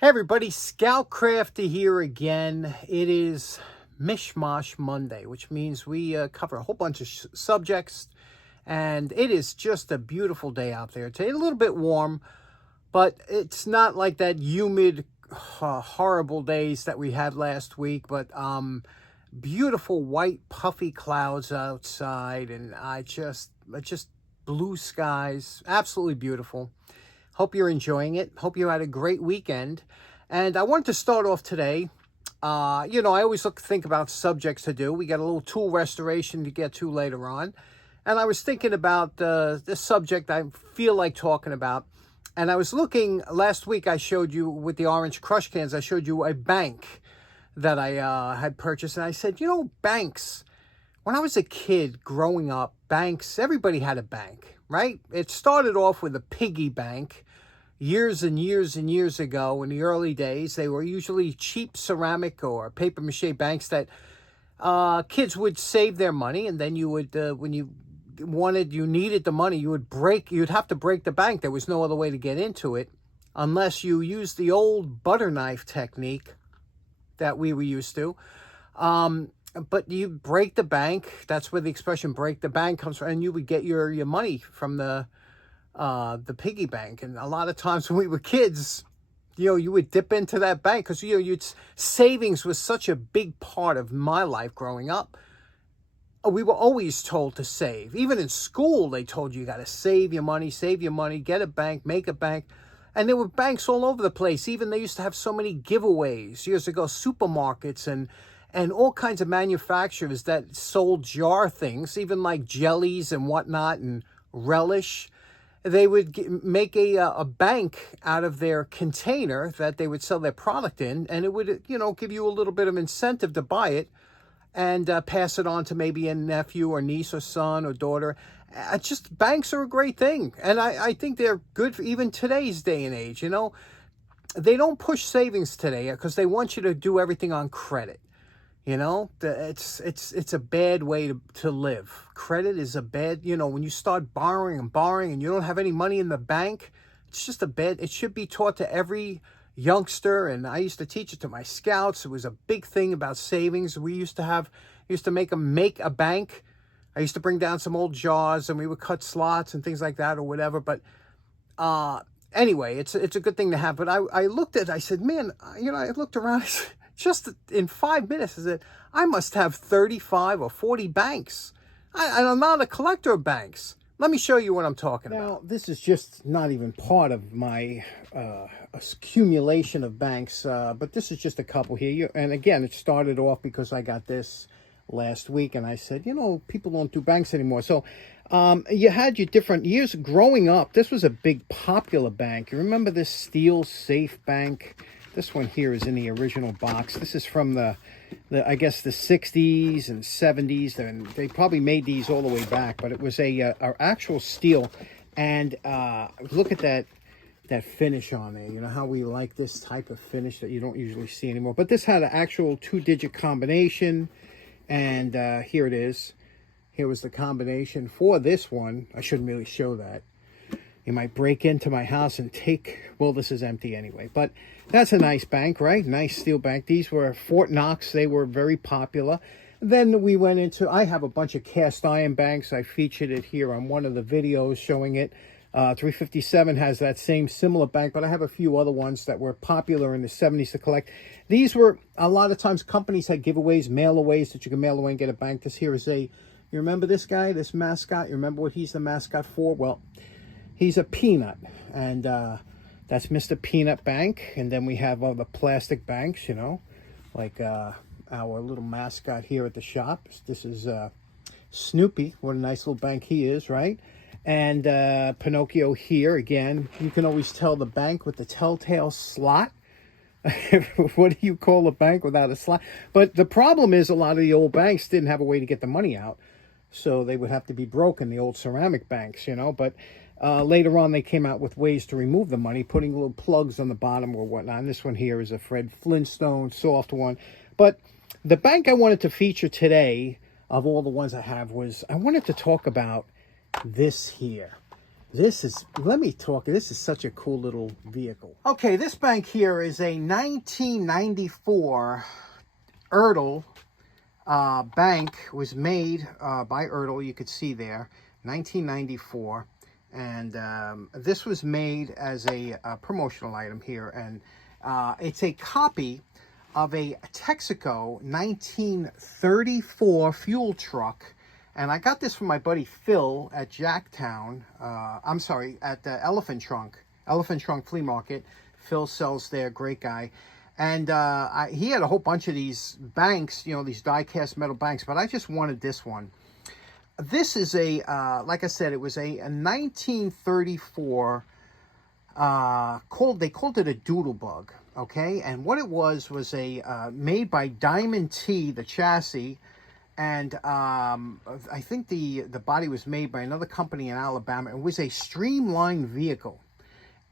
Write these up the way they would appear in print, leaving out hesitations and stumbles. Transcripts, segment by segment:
Hey everybody, Scoutcrafter here again. It is Mishmash Monday, which means we cover a whole bunch of subjects, and it is just a beautiful day out there today. A little bit warm, but it's not like that humid, horrible days that we had last week, but beautiful white puffy clouds outside, and just blue skies, absolutely beautiful. Hope you're enjoying it. Hope you had a great weekend. And I wanted to start off today. I always think about subjects to do. We got a little tool restoration to get to later on. And I was thinking about this subject I feel like talking about. And I was looking, last week I showed you with the orange crush cans, I showed you a bank that I had purchased. And I said, banks, when I was a kid growing up, banks, everybody had a bank, right? It started off with a piggy bank. Years and years and years ago, in the early days, they were usually cheap ceramic or paper mache banks that kids would save their money, and then you would, when you needed the money, you'd have to break the bank. There was no other way to get into it unless you used the old butter knife technique that we were used to. But you break the bank. That's where the expression "break the bank" comes from, and you would get your money from the piggy bank. And a lot of times when we were kids, you would dip into that bank because savings was such a big part of my life growing up. We were always told to save. Even in school, they told you got to save your money, get a bank, make a bank. And there were banks all over the place. Even they used to have so many giveaways years ago, supermarkets and all kinds of manufacturers that sold jar things, even like jellies and whatnot and relish. They would make a bank out of their container that they would sell their product in, and it would, give you a little bit of incentive to buy it and pass it on to maybe a nephew or niece or son or daughter. Just banks are a great thing, and I think they're good for even today's day and age. They don't push savings today because they want you to do everything on credit. It's a bad way to live. Credit is a bad, when you start borrowing and you don't have any money in the bank, it's just it should be taught to every youngster. And I used to teach it to my scouts. It was a big thing about savings. We used to make them make a bank. I used to bring down some old jars and we would cut slots and things like that or whatever. But anyway, it's a good thing to have. But I looked at it, I said, man, I looked around, just in 5 minutes, I said, I must have 35 or 40 banks. I'm not a collector of banks. Let me show you what I'm talking about. Now, this is just not even part of my accumulation of banks, but this is just a couple here. And again, it started off because I got this last week, and I said, people don't do banks anymore. So you had your different years growing up. This was a big popular bank. You remember this Steel Safe Bank? This one here is in the original box. This is from the I guess the 60s and 70s, and they probably made these all the way back, but it was a actual steel. And look at that finish on there. How we like this type of finish that you don't usually see anymore. But this had an actual 2-digit combination, and here it is. Here was the combination for this one. I shouldn't really show that. You might break into my house and well, this is empty anyway, but that's a nice bank, right? Nice steel bank. These were Fort Knox. They were very popular. Then we went into, I have a bunch of cast iron banks. I featured it here on one of the videos showing it. 357 has that same similar bank, but I have a few other ones that were popular in the 70s to collect. These were, a lot of times companies had giveaways, mail-aways that you can mail away and get a bank. This here is you remember this guy, this mascot? You remember what he's the mascot for? Well, he's a peanut, and that's Mr. Peanut Bank. And then we have all the plastic banks, like our little mascot here at the shop. This is Snoopy. What a nice little bank he is, right? And Pinocchio here. Again, you can always tell the bank with the telltale slot. What do you call a bank without a slot? But the problem is a lot of the old banks didn't have a way to get the money out, so they would have to be broken, the old ceramic banks, But later on, they came out with ways to remove the money, putting little plugs on the bottom or whatnot. And this one here is a Fred Flintstone soft one. But the bank I wanted to feature today, of all the ones I have, I wanted to talk about this here. This is, let me talk, this is such a cool little vehicle. Okay, this bank here is a 1994 Ertl bank. Was made by Ertl, you could see there, 1994. And this was made as a promotional item here. And it's a copy of a Texaco 1934 fuel truck. And I got this from my buddy Phil at Jacktown. I'm sorry, at the Elephant Trunk Flea Market. Phil sells there, great guy. And he had a whole bunch of these banks, you know, these die-cast metal banks, but I just wanted this one. This is a, like I said, it was a 1934, they called it a Doodlebug, okay? And what it was a, made by Diamond T, the chassis, and I think the body was made by another company in Alabama. It was a streamlined vehicle.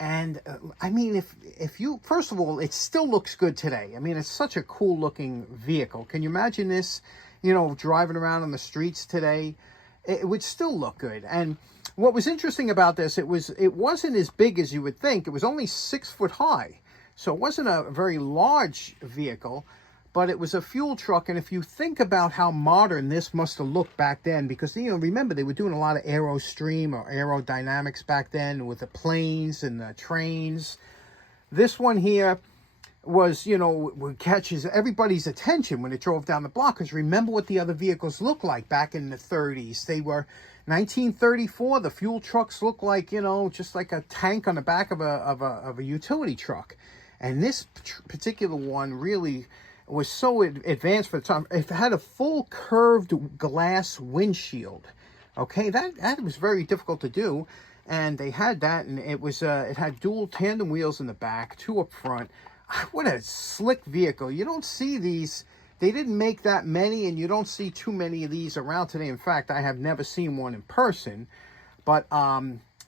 And I mean, if you, first of all, it still looks good today. I mean, it's such a cool looking vehicle. Can you imagine this, you know, driving around on the streets today? It would still look good. And what was interesting about this, it wasn't as big as you would think. It was only 6 foot high. So it wasn't a very large vehicle, but it was a fuel truck. And if you think about how modern this must have looked back then, because, you know, remember, they were doing a lot of Aerostream or aerodynamics back then with the planes and the trains. This one here was, you know, catches everybody's attention when it drove down the block, because remember what the other vehicles looked like back in the 30s. They were 1934. The fuel trucks looked like, you know, just like a tank on the back of a utility truck. And this particular one really was so advanced for the time. It had a full curved glass windshield. Okay, that was very difficult to do. And they had that, and it was it had dual tandem wheels in the back, 2 up front. What a slick vehicle. You don't see these. They didn't make that many, and you don't see too many of these around today. In fact, I have never seen one in person. But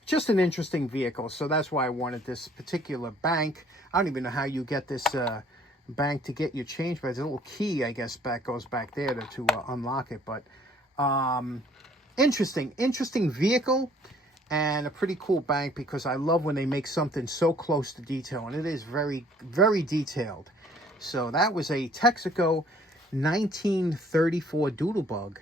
just an interesting vehicle. So that's why I wanted this particular bank. I don't even know how you get this bank to get your change, but there's a little key, I guess, goes back there to unlock it. But interesting vehicle. And a pretty cool bank, because I love when they make something so close to detail. And it is very, very detailed. So that was a Texaco 1934 Doodlebug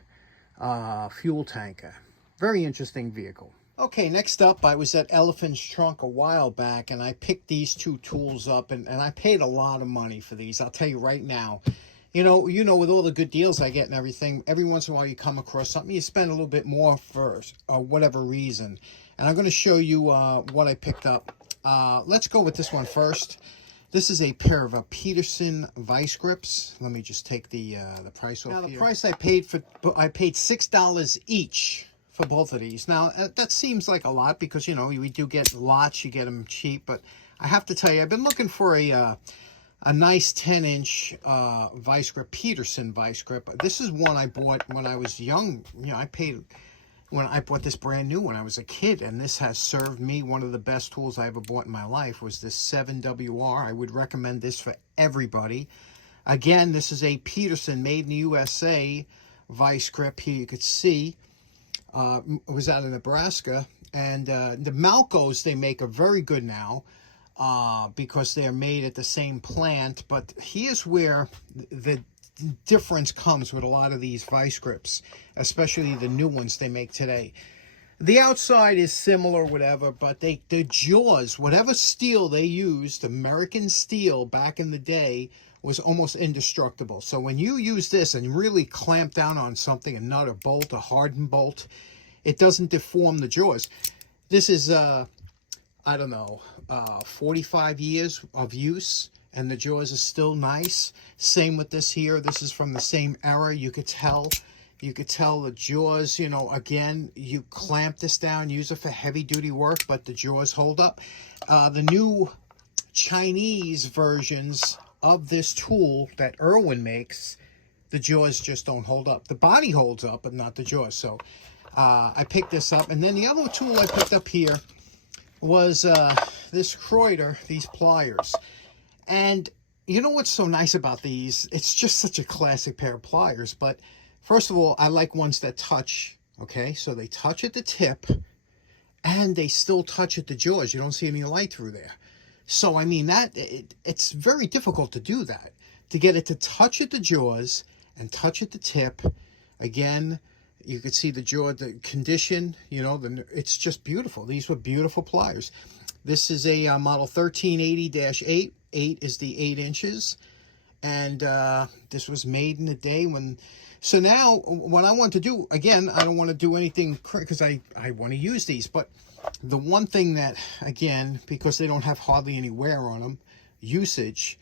fuel tanker. Very interesting vehicle. Okay, next up, I was at Elephant's Trunk a while back, and I picked these 2 tools up, and I paid a lot of money for these. I'll tell you right now. You know, with all the good deals I get and everything, every once in a while you come across something, you spend a little bit more for whatever reason. And I'm going to show you what I picked up. Let's go with this one first. This is a pair of Peterson vice grips. Let me just take the price off here. Now, the price I paid $6 each for both of these. Now, that seems like a lot, because, you know, we do get lots, you get them cheap. But I have to tell you, I've been looking for a nice 10-inch vice grip, Peterson vice grip. This is one I bought when I was young. You know, when I bought this brand new when I was a kid, and this has served me. One of the best tools I ever bought in my life was this 7WR. I would recommend this for everybody. Again, this is a Peterson made in the USA vice grip. Here you could see it was out of Nebraska. And the Malcos they make are very good now. Because they're made at the same plant. But here's where the difference comes with a lot of these vice grips, especially the new ones they make today. The outside is similar, whatever, but the jaws, whatever steel they used, American steel back in the day, was almost indestructible. So when you use this and really clamp down on something, a nut or bolt, a hardened bolt, it doesn't deform the jaws. This is I don't know, 45 years of use, and the jaws are still nice. Same with this here. This is from the same era. You could tell the jaws, you know, again, you clamp this down, use it for heavy duty work, but the jaws hold up. The new Chinese versions of this tool that Irwin makes, the jaws just don't hold up. The body holds up, but not the jaws. So I picked this up. And then the other tool I picked up here was this Kreuter, these pliers. And you know what's so nice about these? It's just such a classic pair of pliers. But first of all, I like ones that touch, okay? So they touch at the tip, and they still touch at the jaws. You don't see any light through there. So, I mean, it's very difficult to do that, to get it to touch at the jaws and touch at the tip. Again, you could see the jaw, the condition, you know, it's just beautiful. These were beautiful pliers. This is a model 1380-8. 8 is the 8 inches. And this was made in the day when... So now, what I want to do, again, I don't want to do anything, because I want to use these. But the one thing that, again, because they don't have hardly any wear on them, usage,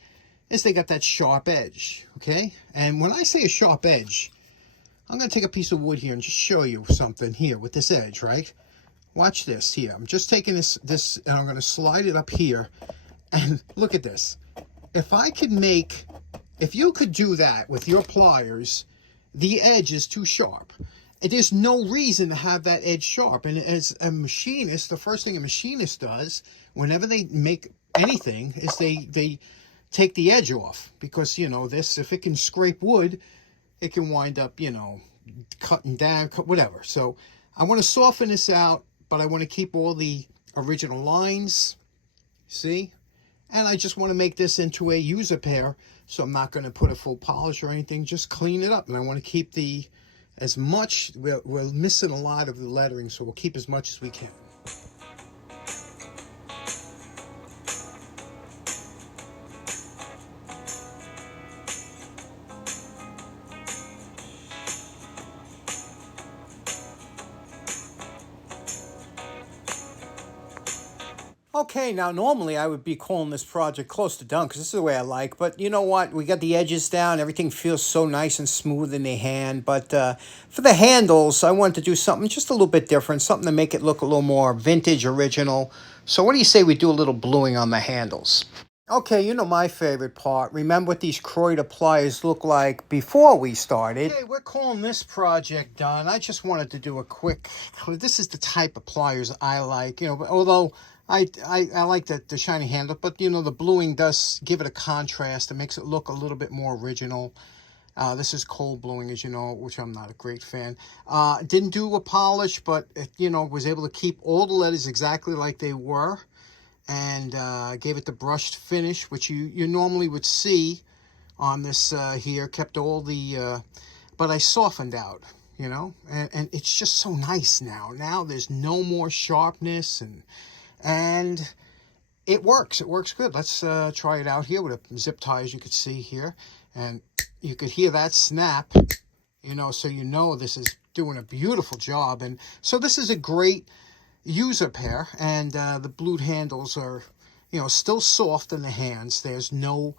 is they got that sharp edge, okay? And when I say a sharp edge, I'm going to take a piece of wood here and just show you something here with this edge, right? Watch this here. I'm just taking this and I'm going to slide it up here. And look at this. If you could do that with your pliers, the edge is too sharp. There's no reason to have that edge sharp. And as a machinist, the first thing a machinist does whenever they make anything is they take the edge off. Because, you know, this, if it can scrape wood, it can wind up, you know, cutting down, whatever. So I want to soften this out, but I want to keep all the original lines. See? And I just want to make this into a user pair, so I'm not going to put a full polish or anything, just clean it up. And I want to keep as much, we're missing a lot of the lettering, so we'll keep as much as we can. Okay, now normally I would be calling this project close to done because this is the way I like. But you know what? We got the edges down. Everything feels so nice and smooth in the hand. But for the handles, I wanted to do something just a little bit different. Something to make it look a little more vintage, original. So what do you say we do a little bluing on the handles? Okay, you know my favorite part. Remember what these Kreuter pliers look like before we started. Okay, we're calling this project done. I just wanted to do a quick... This is the type of pliers I like. You know, although... I like the shiny handle, but, you know, the bluing does give it a contrast. It makes it look a little bit more original. This is cold bluing, as you know, which I'm not a great fan. Didn't do a polish, but, you know, was able to keep all the letters exactly like they were. And gave it the brushed finish, which you normally would see on this here. Kept all the... but I softened out, you know. And it's just so nice now. Now there's no more sharpness and it works. It works good. Let's try it out here with a zip tie, as you could see here. And you could hear that snap, you know, so you know this is doing a beautiful job. And so this is a great user pair. And the blued handles are, you know, still soft in the hands. There's no,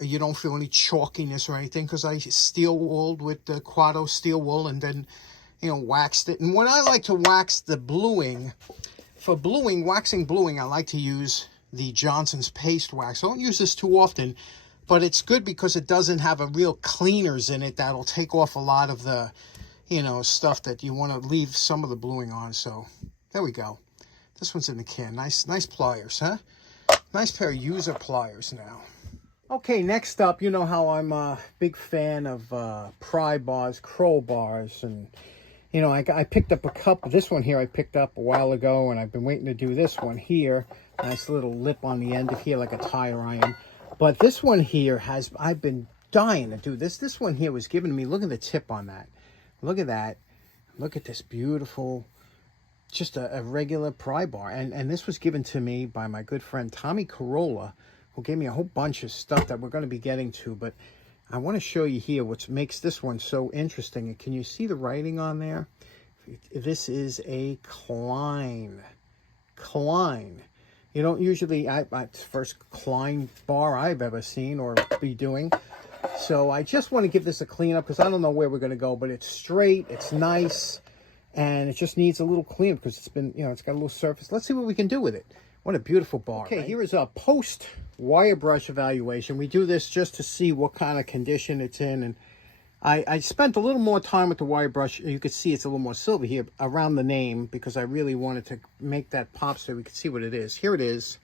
you don't feel any chalkiness or anything because I steel wooled with the Quado steel wool and then, you know, waxed it. And when I like to wax the bluing... For bluing, waxing bluing, I like to use the Johnson's Paste Wax. I don't use this too often, but it's good because it doesn't have a real cleaners in it that'll take off a lot of the, you know, stuff that you want to leave some of the bluing on. So there we go. This one's in the can. Nice pliers, huh? Nice pair of user pliers now. Okay, next up, you know how I'm a big fan of pry bars, crowbars, and... You know, I picked up a couple. This one here I picked up a while ago, and I've been waiting to do this one here. Nice little lip on the end of here, like a tire iron. But this one here I've been dying to do this. This one here was given to me. Look at the tip on that. Look at that. Look at this beautiful, just a regular pry bar. And this was given to me by my good friend Tommy Corolla, who gave me a whole bunch of stuff that we're going to be getting to. But I want to show you here what makes this one so interesting. And can you see the writing on there? This is a Klein. Klein. You don't usually... it's the first Klein bar I've ever seen or be doing. So I just want to give this a clean up because I don't know where we're going to go. But it's straight. It's nice. And it just needs a little cleanup because it's been, you know, it's got a little surface. Let's see what we can do with it. What a beautiful bar. Okay, right? Here is a post wire brush evaluation. We do this just to see what kind of condition it's in. And I spent a little more time with the wire brush. You can see it's a little more silver here around the name because I really wanted to make that pop so we could see what it is. Here it is.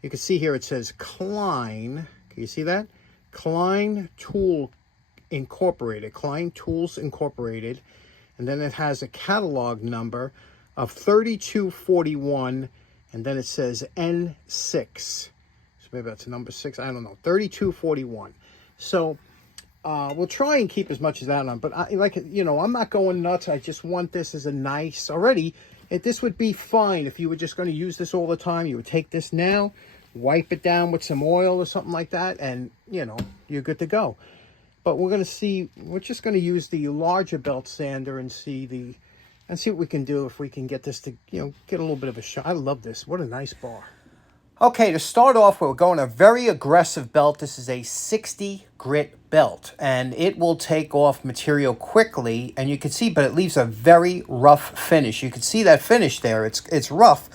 You can see here it says Klein. Can you see that? Klein Tool Incorporated. Klein Tools Incorporated. And then it has a catalog number of 3241, and then it says N6. So maybe that's number 6. I don't know. 3241. So we'll try and keep as much as that on. But I'm not going nuts. I just want this as a nice. Already, this would be fine if you were just going to use this all the time. You would take this now, wipe it down with some oil or something like that, and you're good to go. But we're just going to use the larger belt sander and see what we can do, if we can get this to, get a little bit of a shot. I love this. What a nice bar. Okay, to start off, we're going a very aggressive belt. This is a 60 grit belt, and it will take off material quickly, and you can see, but it leaves a very rough finish. You can see that finish there. It's rough,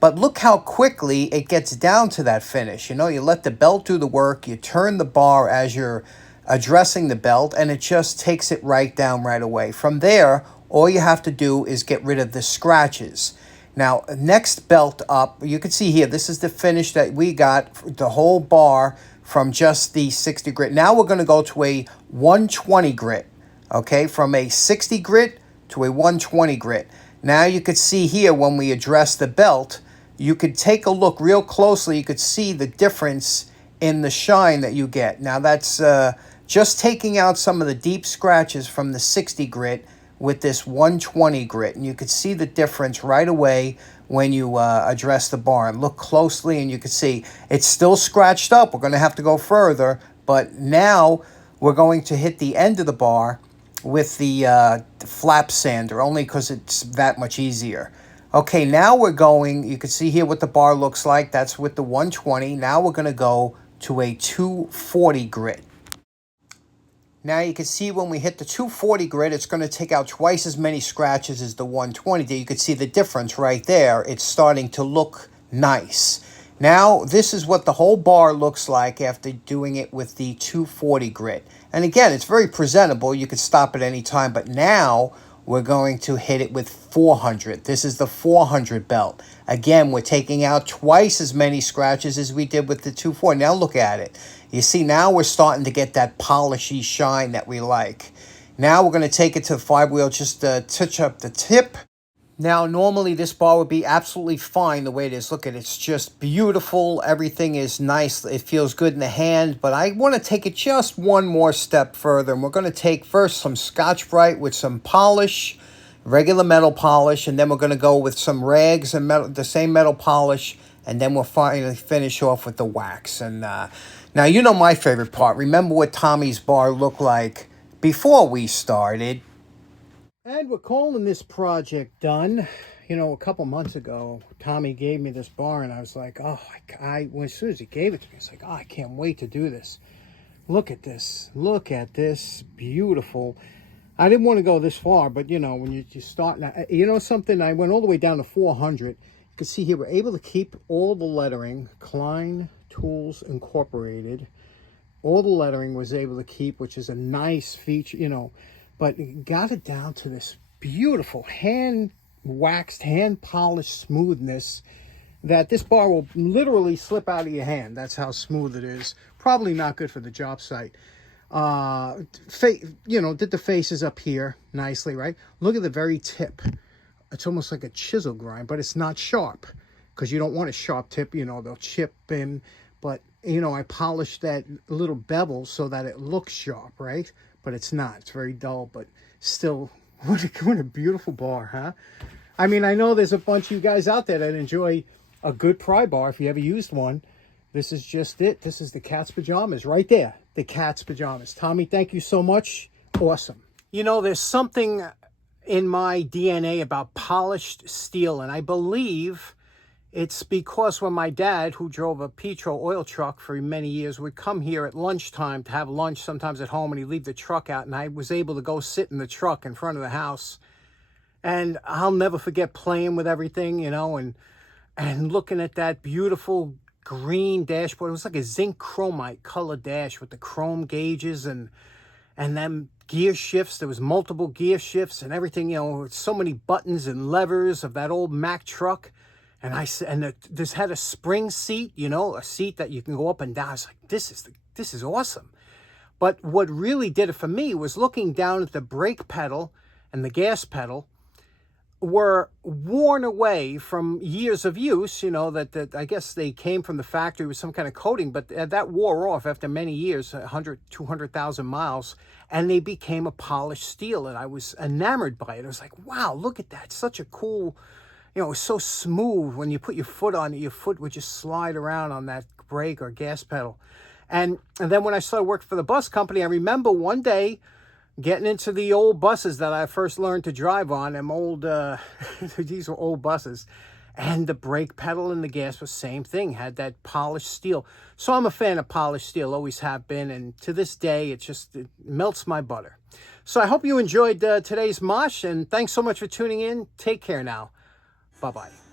but look how quickly it gets down to that finish. You let the belt do the work. You turn the bar as you're addressing the belt, and it just takes it right down right away. From there, all you have to do is get rid of the scratches. Now, next belt up, you can see here, this is the finish that we got, the whole bar from just the 60 grit. Now we're going to go to a 120 grit, okay, from a 60 grit to a 120 grit. Now you could see here, when we address the belt, you could take a look real closely. You could see the difference in the shine that you get. Now that's just taking out some of the deep scratches from the 60 grit with this 120 grit. And you could see the difference right away when you address the bar. And look closely, and you can see it's still scratched up. We're going to have to go further. But now we're going to hit the end of the bar with the flap sander, only because it's that much easier. Okay, now we're going, you can see here what the bar looks like. That's with the 120. Now we're going to go to a 240 grit. Now you can see when we hit the 240 grit, it's going to take out twice as many scratches as the 120. There you can see the difference right there. It's starting to look nice. Now this is what the whole bar looks like after doing it with the 240 grit. And again, it's very presentable. You can stop at any time, but now we're going to hit it with 400. This is the 400 belt. Again, we're taking out twice as many scratches as we did with the 240. Now look at it. You see, now we're starting to get that polishy shine that we like. Now we're going to take it to the 5-wheel, just touch up the tip. Now, normally this bar would be absolutely fine the way it is. Look at it. It's just beautiful. Everything is nice. It feels good in the hand. But I want to take it just one more step further. And we're going to take first some Scotch-Brite with some polish, regular metal polish. And then we're going to go with some rags and the same metal polish. And then we'll finally finish off with the wax. And now, you know my favorite part. Remember what Tommy's bar looked like before we started. And we're calling this project done. A couple months ago, Tommy gave me this bar, and I was like, oh, as soon as he gave it to me, I was like, oh, I can't wait to do this. Look at this. Look at this. Beautiful. I didn't want to go this far, but, when you start, something, I went all the way down to 400. You can see here, we're able to keep all the lettering, Klein Tools Incorporated. All the lettering was able to keep, which is a nice feature, but it got it down to this beautiful hand-waxed, hand-polished smoothness that this bar will literally slip out of your hand. That's how smooth it is. Probably not good for the job site. Did the faces up here nicely, right? Look at the very tip. It's almost like a chisel grind, but it's not sharp because you don't want a sharp tip. They'll chip in. But, I polished that little bevel so that it looks sharp, right? But it's not. It's very dull, but still, what a beautiful bar, huh? I mean, I know there's a bunch of you guys out there that enjoy a good pry bar if you ever used one. This is just it. This is the cat's pajamas right there. The cat's pajamas. Tommy, thank you so much. Awesome. There's something in my DNA about polished steel, and I believe it's because when my dad, who drove a petrol oil truck for many years, would come here at lunchtime to have lunch, sometimes at home, and he'd leave the truck out, and I was able to go sit in the truck in front of the house. And I'll never forget playing with everything, and looking at that beautiful green dashboard. It was like a zinc chromite color dash with the chrome gauges and then gear shifts. There was multiple gear shifts and everything, so many buttons and levers of that old Mack truck. And this had a spring seat, a seat that you can go up and down. I was like, this is awesome. But what really did it for me was looking down at the brake pedal and the gas pedal. were worn away from years of use, that I guess they came from the factory with some kind of coating, but that wore off after many years, 100, 200,000 miles, and they became a polished steel, and I was enamored by it. I was like, wow, look at that. Such a cool, it was so smooth. When you put your foot on it, your foot would just slide around on that brake or gas pedal. And then when I started working for the bus company, I remember one day getting into the old buses that I first learned to drive on, them old, these were old buses. And the brake pedal and the gas was same thing, had that polished steel. So I'm a fan of polished steel, always have been. And to this day, it melts my butter. So I hope you enjoyed today's Mosh, and thanks so much for tuning in. Take care now. Bye-bye.